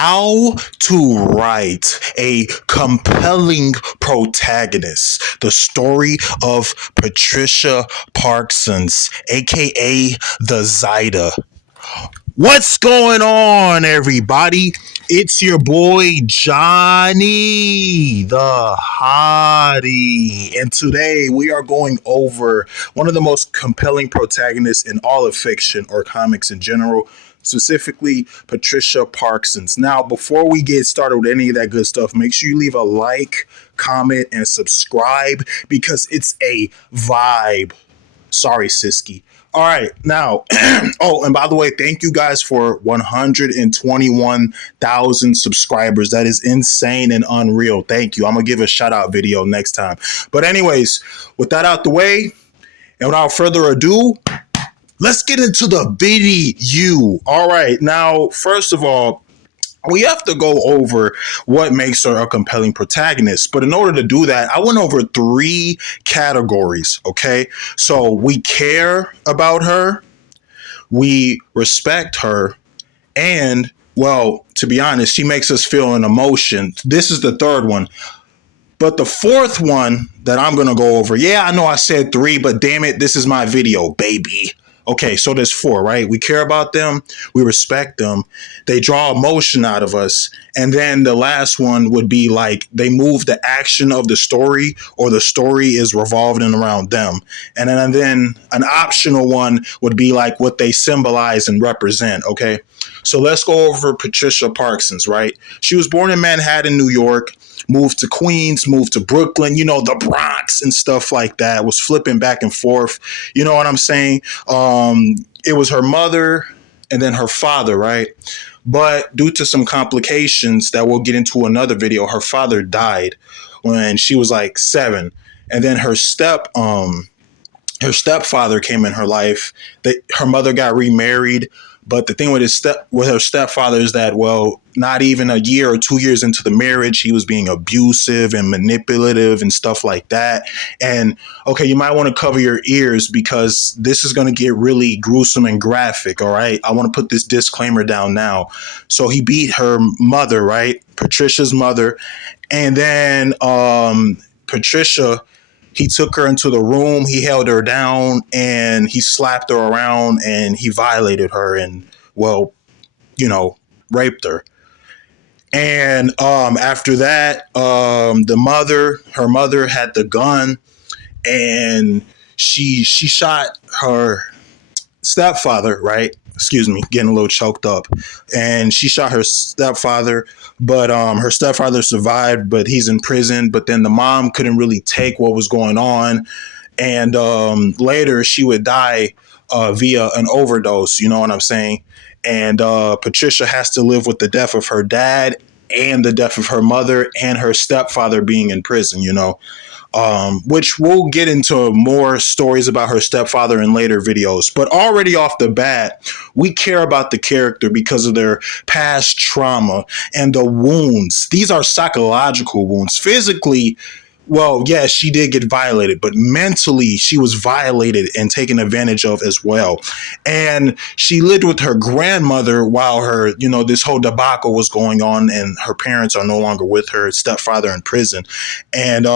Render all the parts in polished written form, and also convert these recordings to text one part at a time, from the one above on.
How to write a compelling protagonist. The story of Patricia Parksons, aka the Zida. What's going on, everybody? It's your boy Johnny the Hottie, and today we are going over one of the most compelling protagonists in all of fiction or comics in general, specifically Patricia Parksons. Now, before we get started with any of that good stuff, make sure you leave a like, comment, and subscribe because it's a vibe. Sorry, Siski. All right, now, oh, and by the way, thank you guys for 121,000 subscribers. That is insane and unreal. Thank you. I'm going to give a shout out video next time. But anyways, with that out the way, and without further ado, let's get into the video. All right, now, first of all, we have to go over what makes her a compelling protagonist. But in order to do that, I went over 3 categories, okay? So we care about her, we respect her, and, well, to be honest, she makes us feel an emotion. This is the 3rd one. But the 4th one that I'm going to go over, yeah, I know I said 3, but damn it, this is my video, baby. Okay, so there's 4, right? We care about them, we respect them, they draw emotion out of us, and then the last one would be like they move the action of the story, or the story is revolving around them. And then an optional one would be like what they symbolize and represent, okay? So let's go over Patricia Parksons, right? She was born in Manhattan, New York, moved to Queens, moved to Brooklyn, you know, the Bronx and stuff like that, was flipping back and forth. You know what I'm saying? It was her mother and then her father, right? But due to some complications that we'll get into another video, her father died when she was like 7. And then her stepfather came in her life. Her mother got remarried. But the thing with her stepfather is that, well, not even a year or 2 years into the marriage, he was being abusive and manipulative and stuff like that. And okay, you might want to cover your ears because this is going to get really gruesome and graphic. All right, I want to put this disclaimer down now. So he beat her mother, right? Patricia's mother, and then Patricia. He took her into the room, he held her down, and he slapped her around, and he violated her and, well, you know, raped her. And after that, her mother had the gun, and she shot her stepfather, right? Excuse me, getting a little choked up. And she shot her stepfather, but her stepfather survived, but he's in prison. But then the mom couldn't really take what was going on. And later she would die via an overdose, you know what I'm saying? And Patricia has to live with the death of her dad and the death of her mother and her stepfather being in prison, you know? Which we'll get into more stories about her stepfather in later videos. But already off the bat, we care about the character because of their past trauma and the wounds. These are psychological wounds. Physically, well, yes, she did get violated, but mentally she was violated and taken advantage of as well. And she lived with her grandmother while her, you know, this whole debacle was going on, and her parents are no longer with her stepfather in prison. And,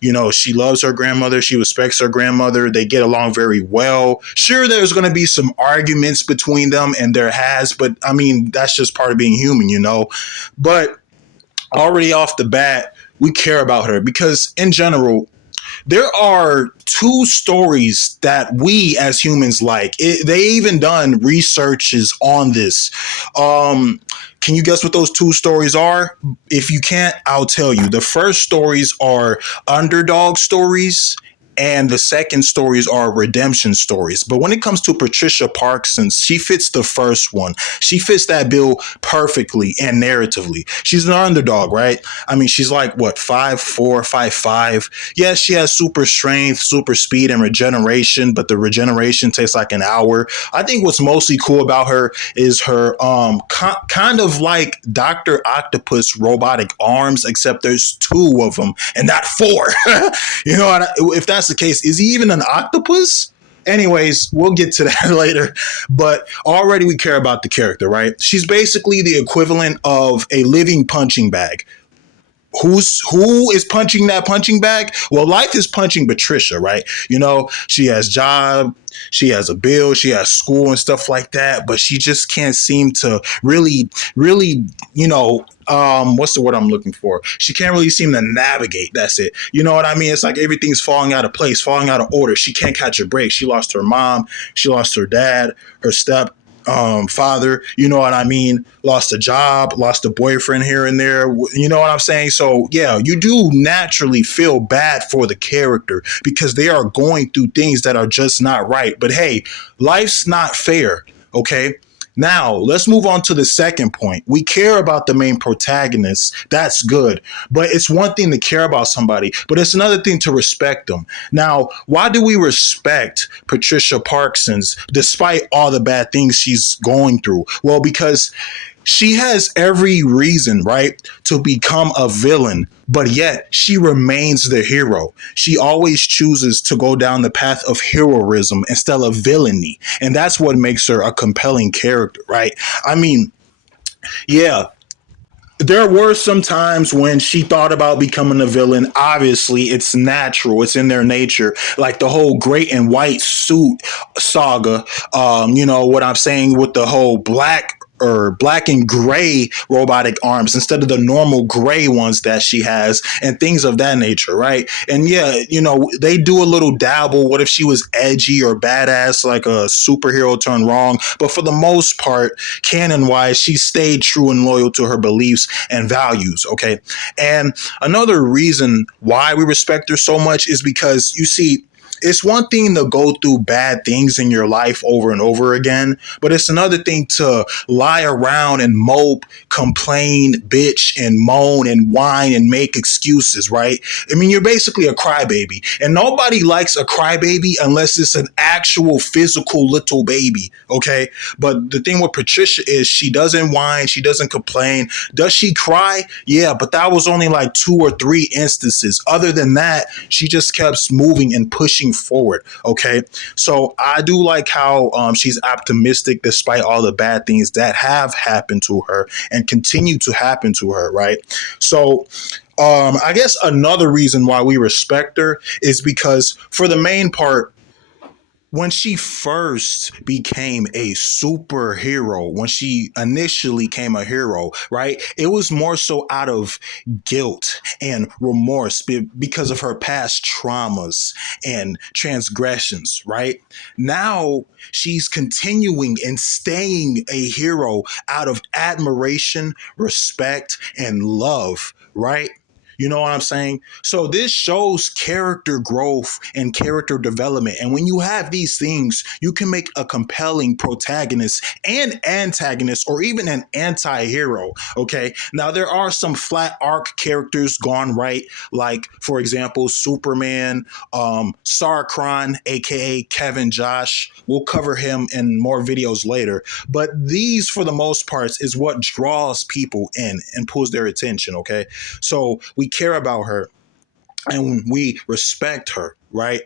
you know, she loves her grandmother. She respects her grandmother. They get along very well. Sure, there's going to be some arguments between them, and there has, but I mean, that's just part of being human, you know. But already off the bat, we care about her because in general, there are 2 stories that we as humans like. They even done researches on this. Can you guess what those 2 stories are? If you can't, I'll tell you. The first stories are underdog stories, and the second stories are redemption stories. But when it comes to Patricia Parksons, she fits the first one. She fits that bill perfectly and narratively. She's an underdog, right? I mean, she's like, what, 5'4", 5'5". Yes, she has super strength, super speed, and regeneration, but the regeneration takes like an hour. I think what's mostly cool about her is her kind of like Dr. Octopus robotic arms, except there's 2 of them and not 4. You know, if that's the case, is he even an octopus? Anyways, we'll get to that later. But already we care about the character, right? She's basically the equivalent of a living punching bag. Who is punching that punching bag? Well, life is punching Patricia, right? She has job, she has a bill, she has school and stuff like that, but she just can't seem to really, what's the word I'm looking for? She can't really seem to navigate. That's it. You know what I mean? It's like everything's falling out of place, falling out of order. She can't catch a break. She lost her mom, she lost her dad, her step father, you know what I mean, lost a job, lost a boyfriend here and there, you know what I'm saying? So yeah, you do naturally feel bad for the character because they are going through things that are just not right. But hey, life's not fair, okay? Now, let's move on to the second point. We care about the main protagonist. That's good. But it's one thing to care about somebody, but it's another thing to respect them. Now, why do we respect Patricia Parksons despite all the bad things she's going through? Well, because she has every reason, right, to become a villain, but yet she remains the hero. She always chooses to go down the path of heroism instead of villainy. And that's what makes her a compelling character, right? I mean, yeah, there were some times when she thought about becoming a villain. Obviously, it's natural, it's in their nature. Like the whole great and white suit saga, you know what I'm saying, with the whole black and gray robotic arms instead of the normal gray ones that she has and things of that nature, right? And yeah, they do a little dabble. What if she was edgy or badass, like a superhero turned wrong? But for the most part, canon wise, she stayed true and loyal to her beliefs and values, okay? And another reason why we respect her so much is because, you see, it's one thing to go through bad things in your life over and over again, but it's another thing to lie around and mope, complain, bitch, and moan and whine and make excuses, right? I mean, you're basically a crybaby, and nobody likes a crybaby unless it's an actual physical little baby, okay? But the thing with Patricia is she doesn't whine, she doesn't complain. Does she cry? Yeah, but that was only like 2 or 3 instances. Other than that, she just kept moving and pushing forward. Okay, so I do like how she's optimistic despite all the bad things that have happened to her and continue to happen to her. Right. So I guess another reason why we respect her is because for the main part, when she first became a superhero, when she initially came a hero, right? It was more so out of guilt and remorse because of her past traumas and transgressions, right? Now she's continuing and staying a hero out of admiration, respect, and love, right? You know what I'm saying? So this shows character growth and character development. And when you have these things, you can make a compelling protagonist and antagonist or even an anti-hero. Okay. Now there are some flat arc characters gone right, like for example, Superman, Sarkron, aka Kevin Josh. We'll cover him in more videos later. But these, for the most parts, is what draws people in and pulls their attention. Okay. So we care about her and we respect her, right?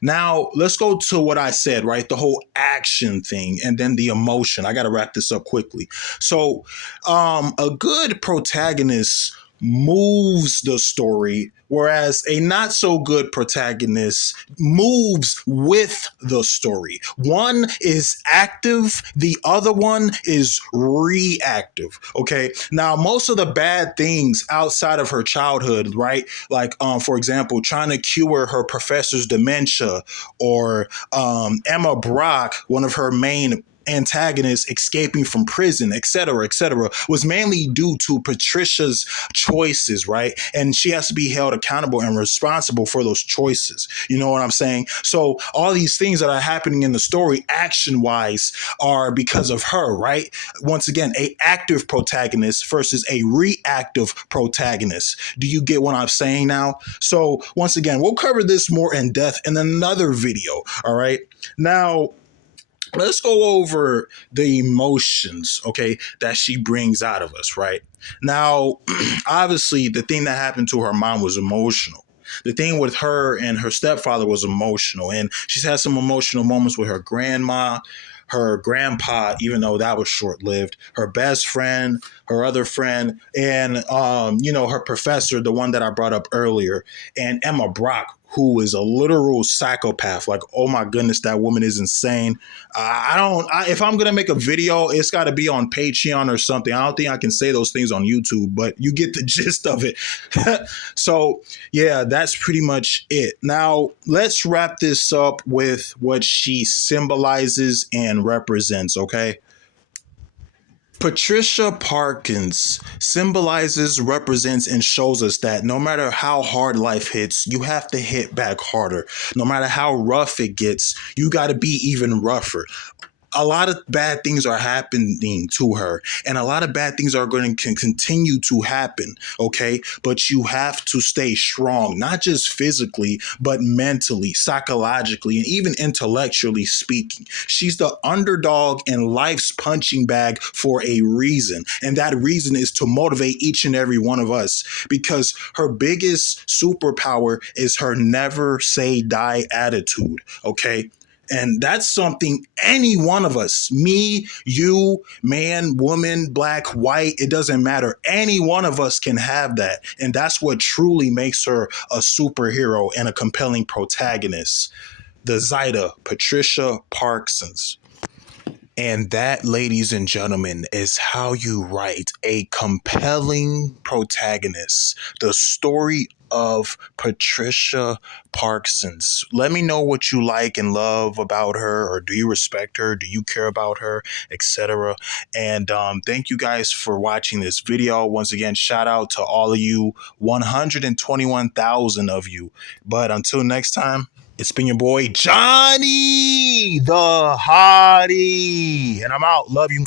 Now, let's go to what I said, right? The whole action thing and then the emotion. I got to wrap this up quickly. So, a good protagonist moves the story, whereas a not so good protagonist moves with the story. One is active, the other one is reactive. Okay. Now, most of the bad things outside of her childhood, right? Like, for example, trying to cure her professor's dementia, or Emma Brock, one of her main antagonists, escaping from prison, etc., was mainly due to Patricia's choices, right? And she has to be held accountable and responsible for those choices. You know what I'm saying? So all these things that are happening in the story, action wise, are because of her, right? Once again, a active protagonist versus a reactive protagonist. Do you get what I'm saying now? So once again, we'll cover this more in depth in another video. All right. Now, let's go over the emotions, okay, that she brings out of us, right? Now, obviously, the thing that happened to her mom was emotional. the thing with her and her stepfather was emotional, and she's had some emotional moments with her grandma, her grandpa, even though that was short lived, her best friend, her other friend, and her professor, the one that I brought up earlier, and Emma Brock, who is a literal psychopath. Like, oh my goodness, that woman is insane. If I'm gonna make a video, it's got to be on Patreon or something. I don't think I can say those things on YouTube, but you get the gist of it. So yeah, that's pretty much it. Now let's wrap this up with what she symbolizes and represents. Okay. Patricia Parkins symbolizes, represents, and shows us that no matter how hard life hits, you have to hit back harder. No matter how rough it gets, you got to be even rougher. A lot of bad things are happening to her, and a lot of bad things are going to continue to happen. Okay, but you have to stay strong, not just physically, but mentally, psychologically, and even intellectually speaking. She's the underdog in life's punching bag for a reason, and that reason is to motivate each and every one of us, because her biggest superpower is her never say die attitude. Okay, and that's something any one of us, me, you, man, woman, black, white, it doesn't matter. Any one of us can have that. And that's what truly makes her a superhero and a compelling protagonist. The Zida, Patricia Parksons. And that, ladies and gentlemen, is how you write a compelling protagonist. The story of Patricia Parksons. Let me know what you like and love about her, or do you respect her? Do you care about her, etc.? And thank you guys for watching this video. Once again, shout out to all of you, 121,000 of you. But until next time, it's been your boy, Johnny the Hottie. And I'm out. Love you.